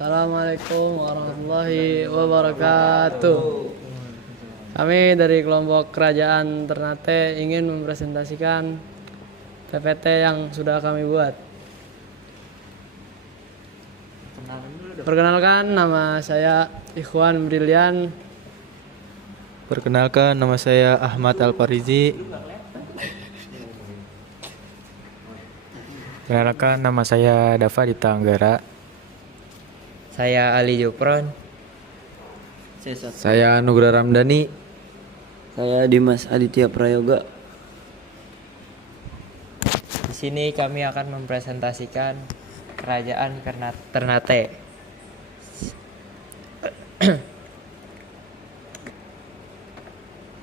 Assalamualaikum warahmatullahi wabarakatuh. Kami dari kelompok Kerajaan Ternate ingin mempresentasikan PPT yang sudah kami buat. Perkenalkan, nama saya Ikhwan Brilian. Perkenalkan, nama saya Ahmad Al-Farizi. Perkenalkan, nama saya Dava Dita Anggara. Saya Ali Jupron. Saya Nugra Ramdhani. Saya Dimas Aditya Prayoga. Di sini kami akan mempresentasikan Kerajaan Ternate.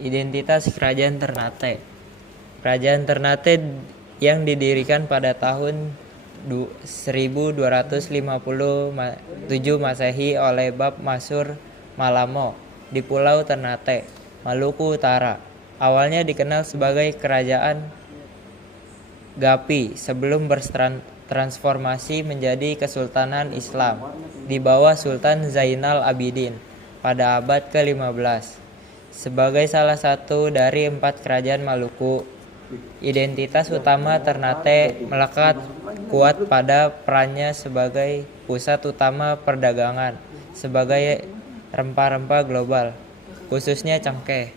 Identitas Kerajaan Ternate. Kerajaan Ternate yang didirikan pada tahun 1257 Masehi oleh Bab Masur Malamo di Pulau Ternate, Maluku Utara. Awalnya dikenal sebagai Kerajaan Gapi sebelum bertransformasi menjadi Kesultanan Islam di bawah Sultan Zainal Abidin pada abad ke-15. Sebagai salah satu dari 4 kerajaan Maluku, identitas utama Ternate melekat kuat pada perannya sebagai pusat utama perdagangan, sebagai rempah-rempah global, khususnya cengkeh.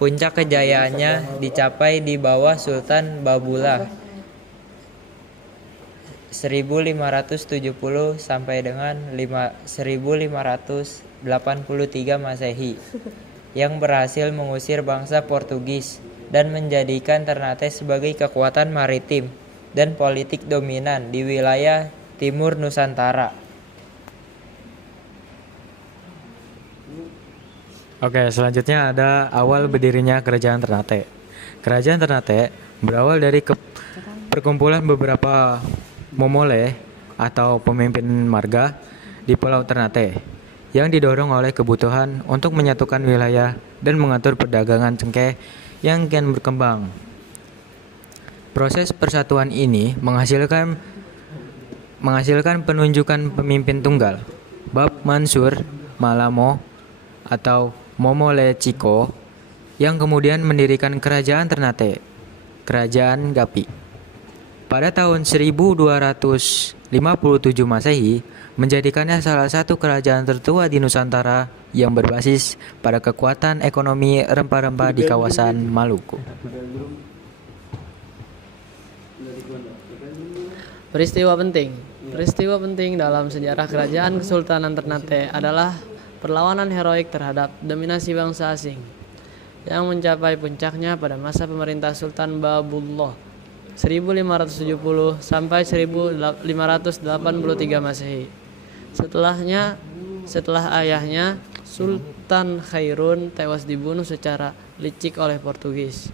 Puncak kejayaannya dicapai di bawah Sultan Babullah 1570 sampai dengan 1583 Masehi, yang berhasil mengusir bangsa Portugis dan menjadikan Ternate sebagai kekuatan maritim dan politik dominan di wilayah timur Nusantara. Oke, selanjutnya ada awal berdirinya Kerajaan Ternate. Kerajaan Ternate berawal dari perkumpulan beberapa momole atau pemimpin marga di Pulau Ternate yang didorong oleh kebutuhan untuk menyatukan wilayah dan mengatur perdagangan cengkeh yang kian berkembang. Proses persatuan ini menghasilkan penunjukan pemimpin tunggal, Bab Mansur Malamo atau Momole Chiko, yang kemudian mendirikan Kerajaan Ternate, Kerajaan Gapi. Pada tahun 1257 Masehi, menjadikannya salah satu kerajaan tertua di Nusantara yang berbasis pada kekuatan ekonomi rempah-rempah di kawasan Maluku. Peristiwa penting dalam sejarah Kerajaan Kesultanan Ternate adalah perlawanan heroik terhadap dominasi bangsa asing yang mencapai puncaknya pada masa pemerintah Sultan Babullah 1570 sampai 1583 Masehi. Setelah ayahnya Sultan Khairun tewas dibunuh secara licik oleh Portugis,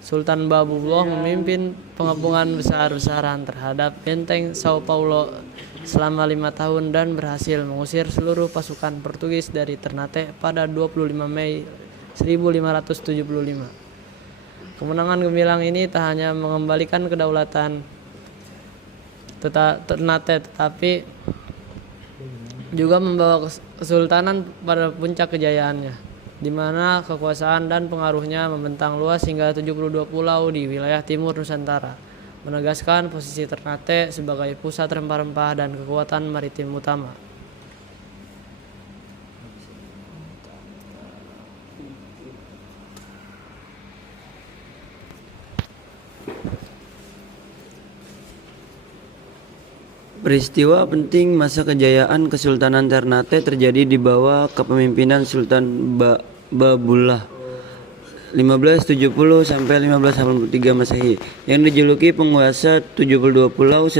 Sultan Babullah memimpin pengepungan besar-besaran terhadap benteng Sao Paulo selama 5 tahun dan berhasil mengusir seluruh pasukan Portugis dari Ternate pada 25 Mei 1575. Kemenangan gemilang ini tak hanya mengembalikan kedaulatan Ternate tetapi juga membawa kesultanan pada puncak kejayaannya, di mana kekuasaan dan pengaruhnya membentang luas hingga 72 pulau di wilayah timur Nusantara, menegaskan posisi Ternate sebagai pusat rempah-rempah dan kekuatan maritim utama. Peristiwa penting masa kejayaan Kesultanan Ternate terjadi di bawah kepemimpinan Sultan Babullah 1570 sampai 1583 Masehi yang dijuluki penguasa 72 pulau.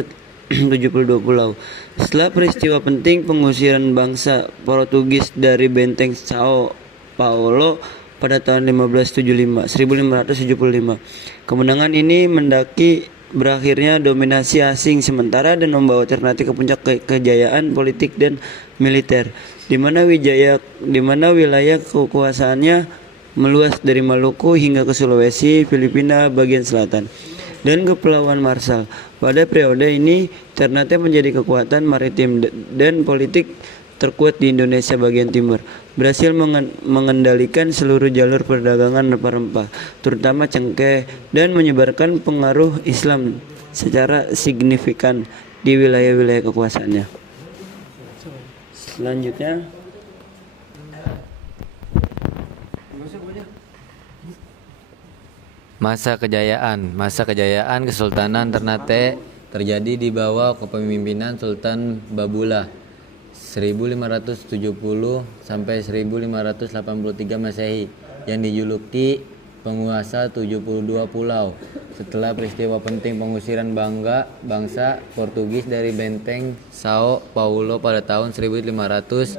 Setelah peristiwa penting pengusiran bangsa Portugis dari benteng Sao Paulo pada tahun 1575, kemenangan ini mendaki berakhirnya dominasi asing sementara dan membawa Ternate ke puncak kejayaan politik dan militer, di mana wilayah kekuasaannya meluas dari Maluku hingga ke Sulawesi, Filipina bagian selatan. dan Kepulauan Marshall. Pada periode ini, Ternate menjadi kekuatan maritim dan politik terkuat di Indonesia bagian timur, berhasil mengendalikan seluruh jalur perdagangan rempah-rempah, terutama cengkeh, dan menyebarkan pengaruh Islam secara signifikan di wilayah-wilayah kekuasaannya. Selanjutnya, Masa kejayaan Kesultanan Ternate terjadi di bawah kepemimpinan Sultan Babulah 1570 sampai 1583 Masehi yang dijuluki penguasa 72 pulau setelah peristiwa penting pengusiran bangsa Portugis dari benteng Sao Paulo pada tahun 1575.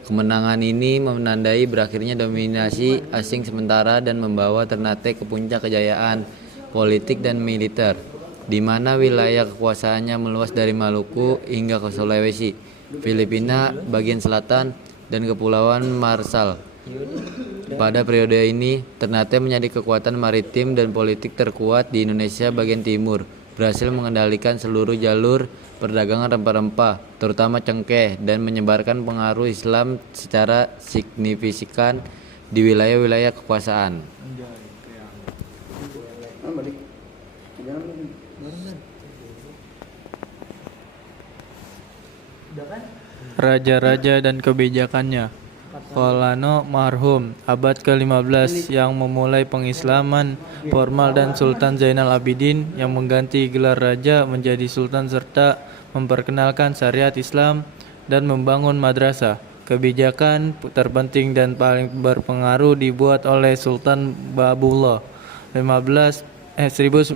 Kemenangan ini menandai berakhirnya dominasi asing sementara dan membawa Ternate ke puncak kejayaan politik dan militer, di mana wilayah kekuasaannya meluas dari Maluku hingga ke Sulawesi, Filipina bagian selatan, dan Kepulauan Marshall. Pada periode ini, Ternate menjadi kekuatan maritim dan politik terkuat di Indonesia bagian timur, berhasil mengendalikan seluruh jalur perdagangan rempah-rempah, terutama cengkeh, dan menyebarkan pengaruh Islam secara signifikan di wilayah-wilayah kekuasaan. Raja-raja dan kebijakannya. Kolano marhum abad ke-15 yang memulai pengislaman formal dan Sultan Zainal Abidin yang mengganti gelar raja menjadi sultan serta memperkenalkan syariat Islam dan membangun madrasah. Kebijakan terpenting dan paling berpengaruh dibuat oleh Sultan Babullah 1570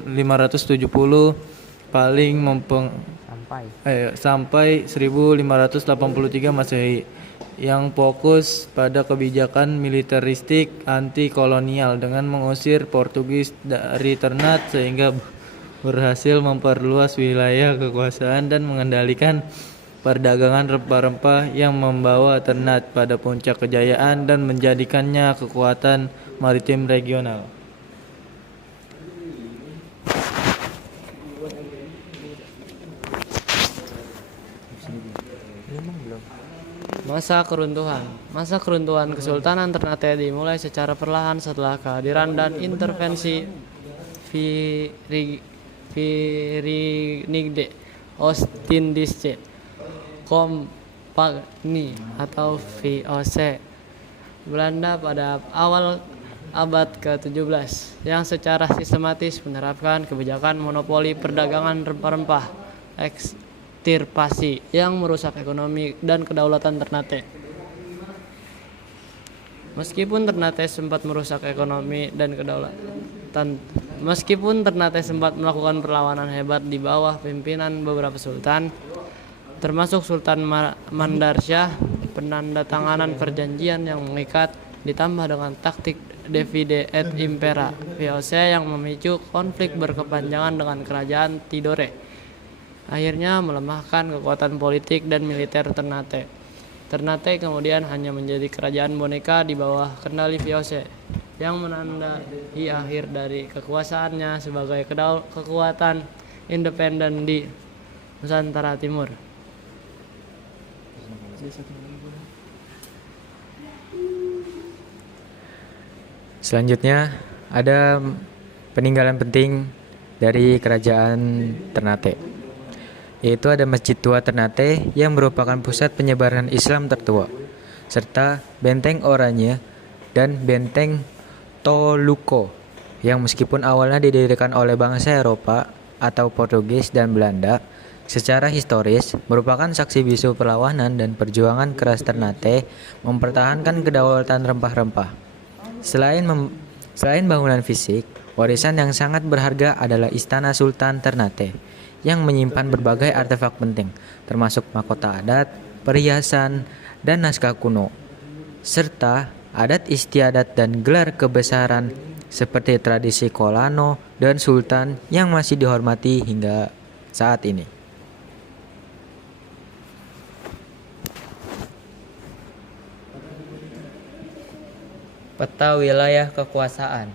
sampai 1583 Masehi yang fokus pada kebijakan militeristik anti kolonial dengan mengusir Portugis dari Ternate sehingga berhasil memperluas wilayah kekuasaan dan mengendalikan perdagangan rempah-rempah yang membawa Ternate pada puncak kejayaan dan menjadikannya kekuatan maritim regional. Masa keruntuhan Kesultanan Ternate dimulai secara perlahan setelah kehadiran dan intervensi Virinigde Ostindische Compagnie atau VOC Belanda pada awal abad ke-17 yang secara sistematis menerapkan kebijakan monopoli perdagangan rempah-rempah ekstirpasi yang merusak ekonomi dan kedaulatan Ternate. Meskipun Ternate sempat melakukan perlawanan hebat di bawah pimpinan beberapa sultan, termasuk Sultan Mandarsyah, penandatanganan perjanjian yang mengikat ditambah dengan taktik divide et impera VOC yang memicu konflik berkepanjangan dengan kerajaan Tidore, akhirnya melemahkan kekuatan politik dan militer Ternate. Ternate kemudian hanya menjadi kerajaan boneka di bawah kendali VOC yang menandai akhir dari kekuasaannya sebagai kekuatan independen di Nusantara Timur. Selanjutnya ada peninggalan penting dari kerajaan Ternate, yaitu ada Masjid Tua Ternate yang merupakan pusat penyebaran Islam tertua, serta Benteng Oranye dan Benteng Toluco yang meskipun awalnya didirikan oleh bangsa Eropa atau Portugis dan Belanda, secara historis merupakan saksi bisu perlawanan dan perjuangan keras Ternate mempertahankan kedaulatan rempah-rempah. Selain bangunan fisik, warisan yang sangat berharga adalah Istana Sultan Ternate yang menyimpan berbagai artefak penting, termasuk mahkota adat, perhiasan, dan naskah kuno, serta adat istiadat dan gelar kebesaran seperti tradisi Kolano dan Sultan yang masih dihormati hingga saat ini. Peta wilayah kekuasaan.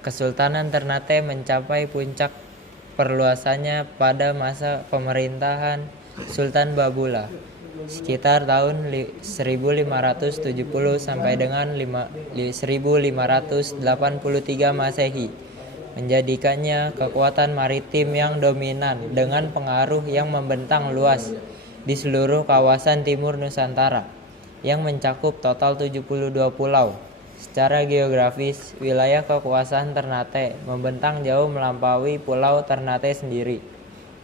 Kesultanan Ternate mencapai puncak perluasannya pada masa pemerintahan Sultan Babulah sekitar tahun 1570 sampai dengan 1583 Masehi, menjadikannya kekuatan maritim yang dominan dengan pengaruh yang membentang luas di seluruh kawasan timur Nusantara yang mencakup total 72 pulau. Secara geografis, wilayah kekuasaan Ternate membentang jauh melampaui Pulau Ternate sendiri,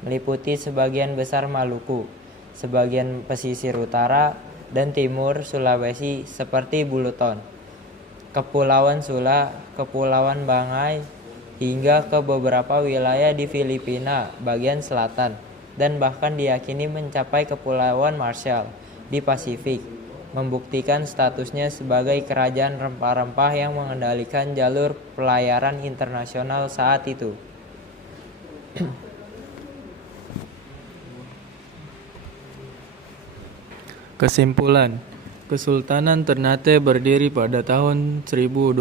meliputi sebagian besar Maluku, sebagian pesisir utara dan timur Sulawesi seperti Buluton, Kepulauan Sula, Kepulauan Banggai, hingga ke beberapa wilayah di Filipina bagian selatan, dan bahkan diyakini mencapai Kepulauan Marshall di Pasifik, membuktikan statusnya sebagai kerajaan rempah-rempah yang mengendalikan jalur pelayaran internasional saat itu. Kesimpulan, Kesultanan Ternate berdiri pada tahun 1257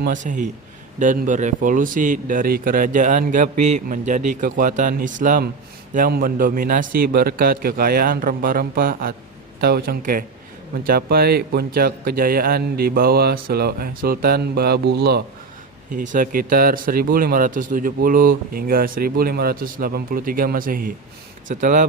Masehi dan berevolusi dari kerajaan Gapi menjadi kekuatan Islam yang mendominasi berkat kekayaan rempah-rempah atau cengkeh, mencapai puncak kejayaan di bawah Sultan Bahabullah sekitar 1570 hingga 1583 Masehi. Setelah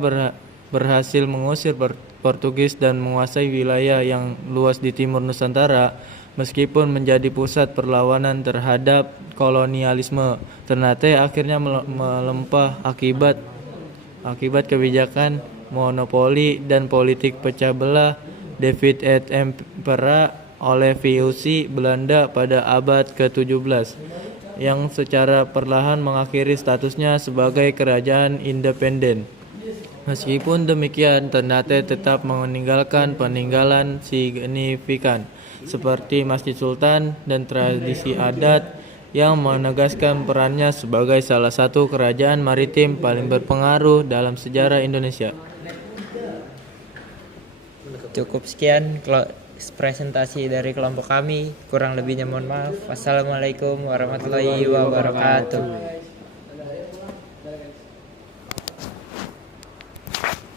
berhasil mengusir Portugis dan menguasai wilayah yang luas di timur Nusantara, meskipun menjadi pusat perlawanan terhadap kolonialisme, Ternate akhirnya melempah akibat kebijakan monopoli dan politik pecah belah David et Impera oleh VOC Belanda pada abad ke-17, yang secara perlahan mengakhiri statusnya sebagai kerajaan independen. Meskipun demikian, Ternate tetap meninggalkan peninggalan signifikan seperti Masjid Sultan dan tradisi adat yang menegaskan perannya sebagai salah satu kerajaan maritim paling berpengaruh dalam sejarah Indonesia. Cukup sekian presentasi dari kelompok kami. Kurang lebihnya mohon maaf. Wassalamualaikum warahmatullahi wabarakatuh.